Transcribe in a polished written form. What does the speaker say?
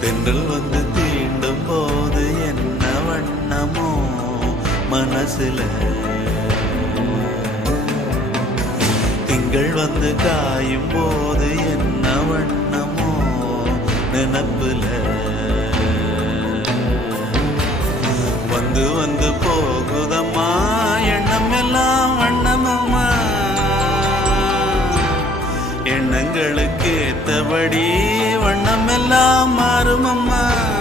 தென்றல் வந்து தீண்டும் போது என்ன வண்ணமோ மனசுல, திங்கள் வந்து காயும் போது என்ன வண்ணமோ நினப்புல, வந்து வந்து போகுதம்மா எண்ணம் எல்லாம் வண்ணமம்மா, எண்ணங்களுக்கு ஏத்தபடி வண்ணம் எல்லாம் மாறுமம்மா.